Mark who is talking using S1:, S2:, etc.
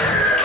S1: Yeah.